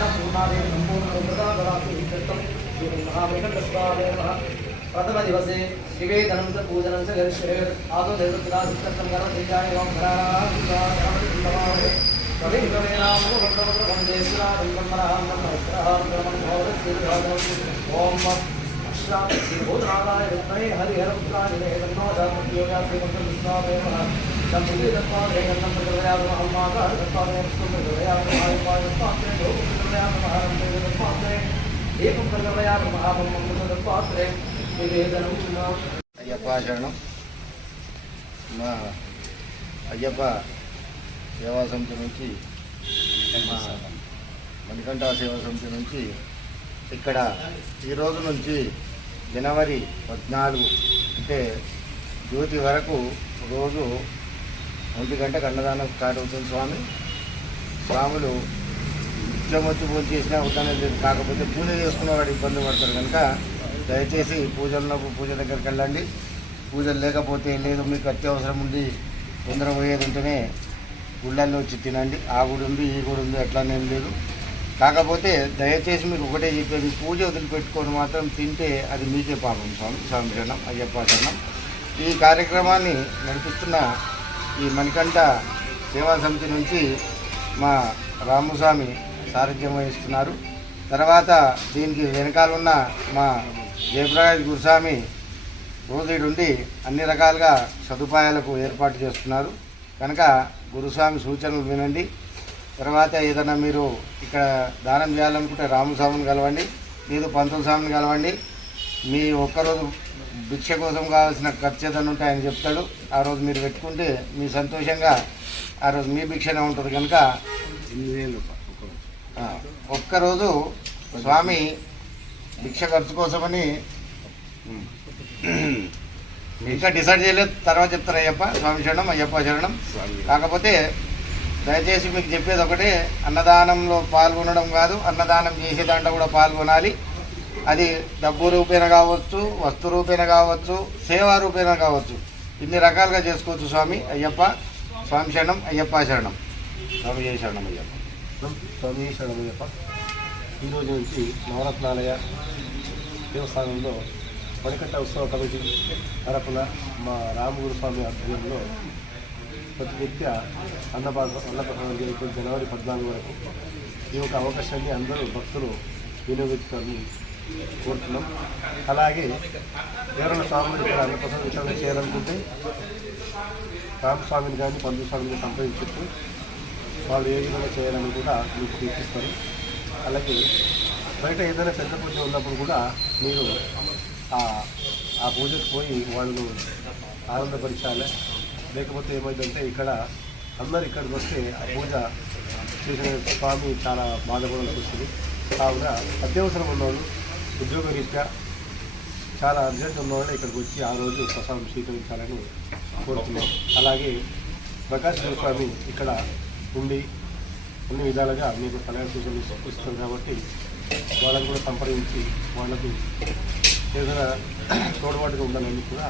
अन्नपूर्णादे ब्रह्मोन्मृतापदार्थयुक्तं महावेणकस्वादेवः प्रथमदिवसे निवेदनं च पूजनं च करिष्येत् అయ్యప్ప శరణం మా అయ్యప్ప సేవా సమితి నుంచి మా మణికంఠ సేవా సమితి నుంచి ఇక్కడ ఈ రోజు నుంచి జనవరి పద్నాలుగు అంటే జ్యోతి వరకు రోజు ఒంటి గంటకు అన్నదానం స్టార్ట్ అవుతుంది స్వామి. స్వాములు నిత్యం వచ్చి పూజ చేసినా ఉద్దనే లేదు. కాకపోతే పూజ చేసుకున్న వాడు ఇబ్బంది పడతారు కనుక దయచేసి పూజలకు పూజ దగ్గరికి వెళ్ళండి. పూజలు లేకపోతే లేదు మీకు అత్యవసరం ఉంది తొందర పోయేది ఉంటేనే గుళ్ళల్లో వచ్చి తినండి. ఆ గుడి ఉంది ఈ గుడి ఉంది అట్లానేం లేదు. కాకపోతే దయచేసి మీకు ఒకటే చెప్పేది పూజ వదిలిపెట్టుకొని మాత్రం తింటే అది మీకే పాపం. స్వామి స్వామి శరణం అయ్యప్ప శరణం. ఈ కార్యక్రమాన్ని నడిపిస్తున్న ఈ మణికంఠ సేవా సమితి నుంచి మా రాముస్వామి సారథ్యం వహిస్తున్నారు తర్వాత దీనికి వెనకాల ఉన్న మా జయప్రకాష్ గురుస్వామి రోజుడుండి ఉండి అన్ని రకాలుగా సదుపాయాలకు ఏర్పాటు చేస్తున్నారు. కనుక గురుస్వామి సూచనలు వినండి. తర్వాత ఏదైనా మీరు ఇక్కడ దానం చేయాలనుకుంటే రామస్వామిని కలవండి లేదు పంతుల స్వామిని కలవండి. మీ ఒక్కరోజు భిక్ష కోసం కావాల్సిన ఖర్చు ఏదైనా ఉంటే ఆయన చెప్తాడు. ఆ రోజు మీరు పెట్టుకుంటే మీ సంతోషంగా ఆ రోజు మీ భిక్షనే ఉంటుంది కనుక ఎనిమిది వేలు ఒక్కరోజు స్వామి భిక్ష ఖర్చు కోసమని ఇంకా డిసైడ్ చేయలేదు తర్వాత చెప్తారు అయ్యప్ప స్వామి శరణం అయ్యప్ప శరణం. కాకపోతే దయచేసి మీకు చెప్పేది ఒకటే అన్నదానంలో పాల్గొనడం కాదు అన్నదానం చేసే దాంట్లో కూడా పాల్గొనాలి. అది డబ్బు రూపేణ కావచ్చు వస్తు రూపేణ కావచ్చు సేవా రూపేణ కావచ్చు. ఇన్ని రకాలుగా చేసుకోవచ్చు స్వామి అయ్యప్ప స్వామి శరణం అయ్యప్ప శరణం. స్వామి జయ శరణం అయ్యప్ప. స్వామి శరణమయ్యప్ప ఈరోజు నుంచి నవరత్నాలయ దేవస్థానంలో మణికట్ట ఉత్సవ కమిటీ తరపున మా రామగురు స్వామి ఆధ్వర్యంలో ప్రతి నిత్య అన్నపాద అన్నప్రసాదం జరిగిన జనవరి పద్నాలుగు వరకు ఈ యొక్క అవకాశాన్ని అందరూ భక్తులు వినియోగించుకోవాలని కోరుతున్నాం. అలాగే ఎవరైనా స్వామిని ఇక్కడ అన్నప్రసాదం చేయాలనుకుంటే రామస్వామిని కానీ పంతు స్వామిని సంప్రదించవచ్చు. వాళ్ళు ఏ విధంగా చేయాలని కూడా మీకు సూచిస్తారు. అలాగే బయట ఏదైనా పెద్ద పూజ ఉన్నప్పుడు కూడా మీరు ఆ ఆ పూజకు పోయి వాళ్ళు ఆనందపరచాలి? లేకపోతే ఏమైందంటే ఇక్కడ అందరు ఇక్కడికి వస్తే ఆ పూజ చేసిన స్వామి చాలా బాధపడాల్సి వస్తుంది. కావున అత్యవసరం ఉన్నవాళ్ళు ఉద్యోగరీత్యా చాలా అర్జెంట్ ఉన్నవాళ్ళు ఇక్కడికి వచ్చి ఆ రోజు ప్రసాదం స్వీకరించాలని కోరుతున్నాం. అలాగే ప్రకాశ్ స్వామి ఇక్కడ ఉండి అన్ని విధాలుగా మీకు సలహా సూచనలు ఇస్తుంది కాబట్టి వాళ్ళని కూడా సంప్రదించి వాళ్ళకు ఏదైనా తోడుబాటుగా ఉండాలని కూడా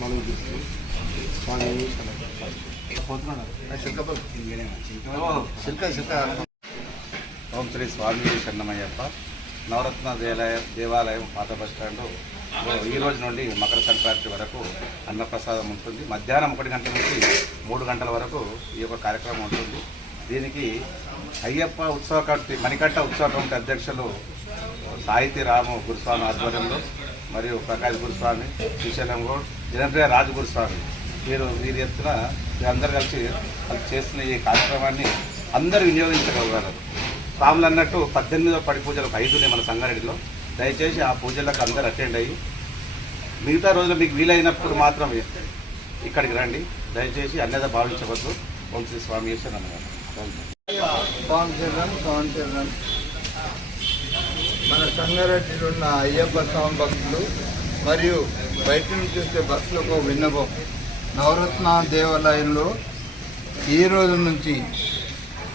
మనం చూస్తున్నాం వాళ్ళని ఓం శ్రీ స్వామి చెన్నమయ్యప్ప నవరత్న దేవాలయ దేవాలయం పాత బస్ స్టాండ్. ఈ రోజు నుండి మకర సంక్రాంతి వరకు అన్నప్రసాదం ఉంటుంది. మధ్యాహ్నం ఒకటి గంటల నుంచి మూడు గంటల వరకు ఈ యొక్క కార్యక్రమం ఉంటుంది. దీనికి అయ్యప్ప ఉత్సవ కమిటీ మణికట్ట ఉత్సవ కమిటీ అధ్యక్షులు సాహితీ రాము గురుస్వామి ఆధ్వర్యంలో మరియు ప్రకాష్ గురుస్వామి శ్రీశైలం గౌడ్ జనప్రియ రాజు గురుస్వామి వీరు వీరి ఎత్తున వీరందరూ కలిసి వాళ్ళు చేస్తున్న ఈ కార్యక్రమాన్ని అందరూ వినియోగించగలగారు స్వాములు అన్నట్టు పద్దెనిమిదో పడి పూజలకు ఐదు ఉన్నాయి మన సంగారెడ్డిలో. దయచేసి ఆ పూజలకు అందరూ అటెండ్ అయ్యి మిగతా రోజులు మీకు వీలైనప్పుడు మాత్రం ఇక్కడికి రండి. దయచేసి అన్యత భావించవద్దు. వంశీ స్వామి అన్నగారు మన సంగారెడ్డిలో ఉన్న అయ్యప్ప స్వామి భక్తులు మరియు బయట నుంచి వచ్చే భక్తులకు విన్నపం. నవరత్న దేవాలయంలో ఈ రోజు నుంచి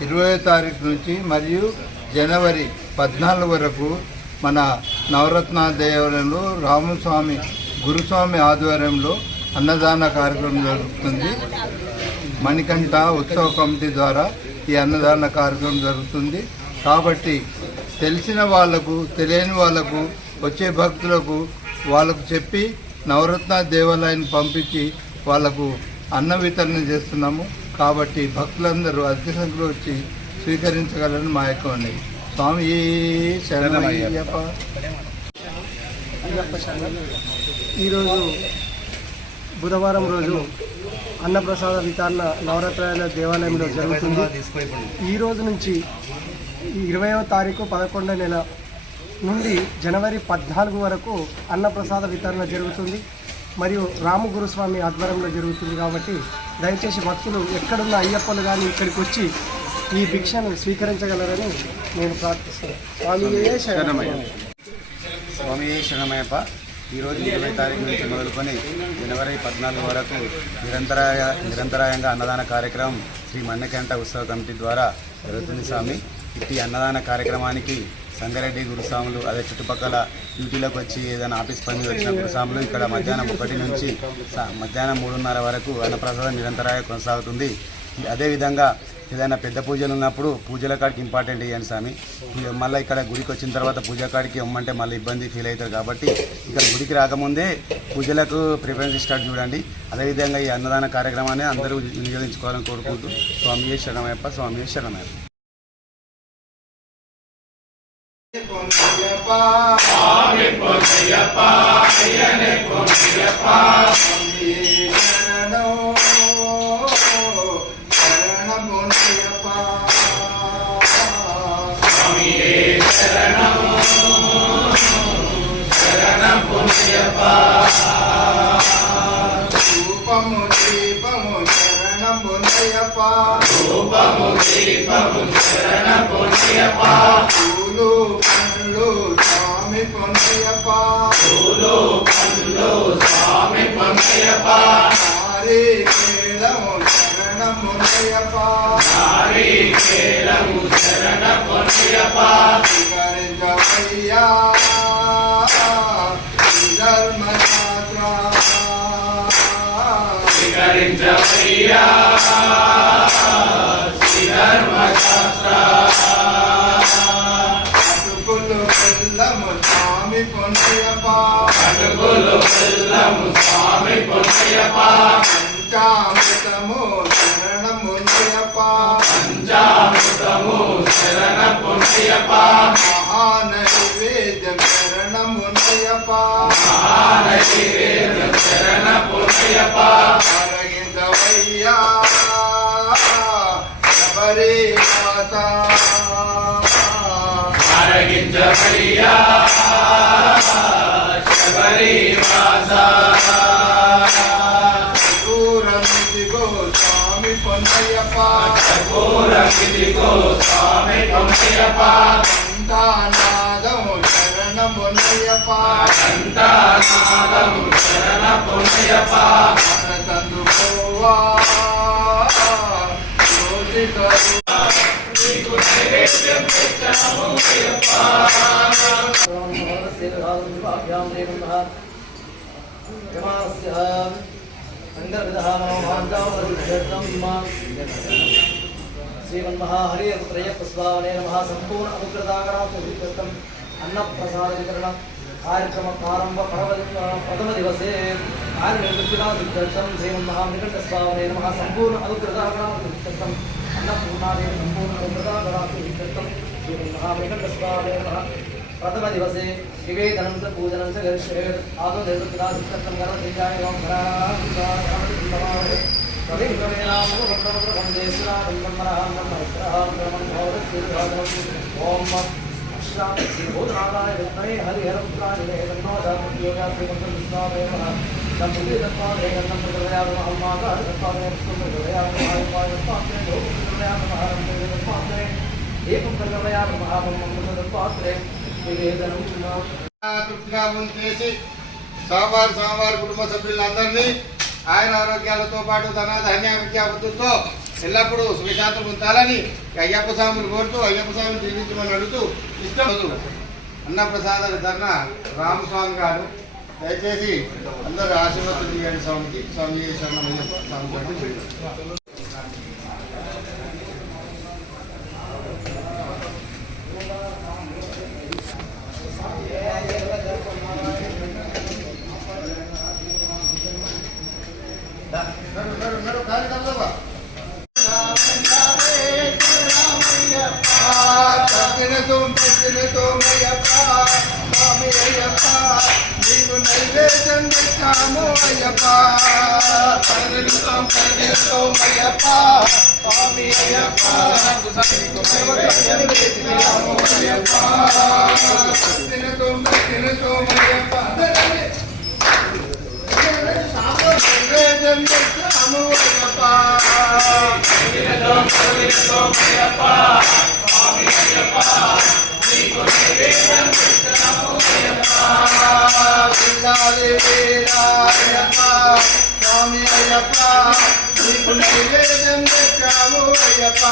ఇరవై తారీఖు నుంచి మరియు జనవరి పద్నాలుగు వరకు మన నవరత్న దేవాలయంలో రామస్వామి గురుస్వామి ఆధ్వర్యంలో అన్నదాన కార్యక్రమం జరుగుతుంది. మణికంఠ ఉత్సవ కమిటీ ద్వారా ఈ అన్నదాన కార్యక్రమం జరుగుతుంది. కాబట్టి తెలిసిన వాళ్ళకు తెలియని వాళ్ళకు వచ్చే భక్తులకు వాళ్ళకు చెప్పి నవరత్న దేవాలయాన్ని పంపించి వాళ్ళకు అన్న వితరణ చేస్తున్నాము. కాబట్టి భక్తులందరూ అధిక సంఖ్యలో వచ్చి స్వీకరించగలని మా యొక్క ఉన్నది. స్వామి శరణమయ్యప్ప. ఈరోజు బుధవారం రోజు అన్నప్రసాద వితరణ నవరాత్రుల దేవాలయంలో జరుగుతుంది. ఈ రోజు నుంచి ఇరవైవ తారీఖు పదకొండవ నెల నుండి జనవరి పద్నాలుగు వరకు అన్నప్రసాద వితరణ జరుగుతుంది. మరియు రామగురుస్వామి ఆధ్వర్యంలో జరుగుతుంది కాబట్టి దయచేసి భక్తులు ఎక్కడున్న అయ్యప్పలు కానీ ఇక్కడికి వచ్చి ఈ భిక్షను స్వీకరించగలరని నేను ప్రార్థిస్తున్నాను. స్వామి శరణమయ్య. స్వామి శరణమయ్యప్ప? ఈరోజు ఇరవై తారీఖు నుంచి మొదలుకొని జనవరి పద్నాలుగు వరకు నిరంతరాయ నిరంతరాయంగా అన్నదాన కార్యక్రమం శ్రీ మన్నకంట ఉత్సవ కమిటీ ద్వారా జరుగుతుంది స్వామి. ఇట్టి అన్నదాన కార్యక్రమానికి సంగారెడ్డి గురుస్వాములు అదే చుట్టుపక్కల డ్యూటీలోకి వచ్చి ఏదైనా ఆఫీస్ పని వచ్చిన గురుస్వాములు ఇక్కడ మధ్యాహ్నం ఒకటి నుంచి మధ్యాహ్నం మూడున్నర వరకు అన్నప్రసాదం నిరంతరాయ కొనసాగుతుంది. అదేవిధంగా ఏదైనా పెద్ద పూజలు ఉన్నప్పుడు పూజల కాడికి ఇంపార్టెంట్ ఇవ్వండి స్వామి. మళ్ళీ ఇక్కడ గుడికి వచ్చిన తర్వాత పూజ కాడికి ఇవ్వమంటే మళ్ళీ ఇబ్బంది ఫీల్ అవుతారు కాబట్టి ఇక్కడ గుడికి రాకముందే పూజలకు ప్రిఫరెన్స్ ఇస్తాడు చూడండి. అదేవిధంగా ఈ అన్నదాన కార్యక్రమాన్ని అందరూ వినియోగించుకోవాలని కోరుకుంటూ స్వామి శరణమయ్యప్ప స్వామి శరణమయ్యప్ప రూపము పూలు పండ్లు స్వామి పొన్నయప పూలు పండ్లు స్వామి పొన్నయప నారీ కేళము శరణము నయప నారీ కేళము శరణము నయప స్వీకరించవయ్యా ధర్మశాస్త్ర అటుకులు బెల్లము స్వామి పొన్నయప్ప అటుకులు బెల్లము స్వామి పొన్నయప్ప పంచామృతము శరణము నయప్ప పంచామృతము శరణ పొన్నయప్ప మహానైవేద్యం శరణము నయప్ప మహానైవేద్యం ಶಬರಿಯಾ ಶಬರಿವಾಸಾ ಕರ್ಪೂರಮಿದಿಗೋ ಸ್ವಾಮಿ ಪೊನ್ನಯ್ಯಪ್ಪ ಕರ್ಪೂರಮಿದಿಗೋ ಸ್ವಾಮಿ ಪೊನ್ನಯ್ಯಪ್ಪ ಸಂತಾನಾದವು ಶರಣ ಪೊನ್ನಯ್ಯಪ್ಪ ಸಂತಾನಾದವು ಶರಣ ಪೊನ್ನಯ್ಯಪ್ಪ ತಂದು ಹೋವಾ ಜ್ಯೋತಿ श्रीमन्महाहरिपुत्रयप्रस्वावने नमः सम्पूर्ण अनुकृतागरात्म अन्नप्रसादवितरण कार्यक्रमप्रारम्भप्रथमदिवसे कार्यनिर्वृत्तिदासिद्धर्थं श्रीमन्महानिकटस्वावने नमः सम्पूर्ण अनुकृतागरात्म अन्नपूर्णादेव सम्पूर्णमृतादरातु विकृतं श्रीमन्महामेघकस्वादेवः प्रथमदिवसे निवेदनं च पूजनं च गर्षेर्आदौ देवकृता सुकृतं అనుకృతాగరాత్మ అన్నపూర్ణాదేవి సంపూర్ణ అనుకృతాగరాత్మ శ్రీమన్మహానికంఠస్వామనే నమ ప్రథమ దివసే నివేదనం చ పూజనం ఏకం నివేదనం చేసి కుటుంబ సభ్యులందరినీ ఆయన ఆరోగ్యాలతో పాటు ధన ధాన్య విద్యాబుద్ధులతో ఎల్లప్పుడూ సుఖశాంతులు ఉంచాలని అయ్యప్ప స్వామిని కోరుతూ అయ్యప్ప స్వామిని దీవించమని అడుగుతూ ఇష్టం అన్నప్రసాద ధర్న రామస్వామి గారు దయచేసి అందరూ ఆశీర్వాదం చేయండి స్వామికి. స్వామి శరణం స్వామి అయ్యప్ప స్వామి అయ్యప్ప నైవేద్యం అయ్యప్ప. అయ్యప్ప అందరూ నైవేద్యం పెట్టాము అయ్యప్ప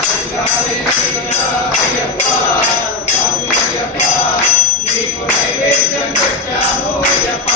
విల్లాలి వీరాయప్ప స్వామి అయ్యప్ప నీకు అయ్యప్ప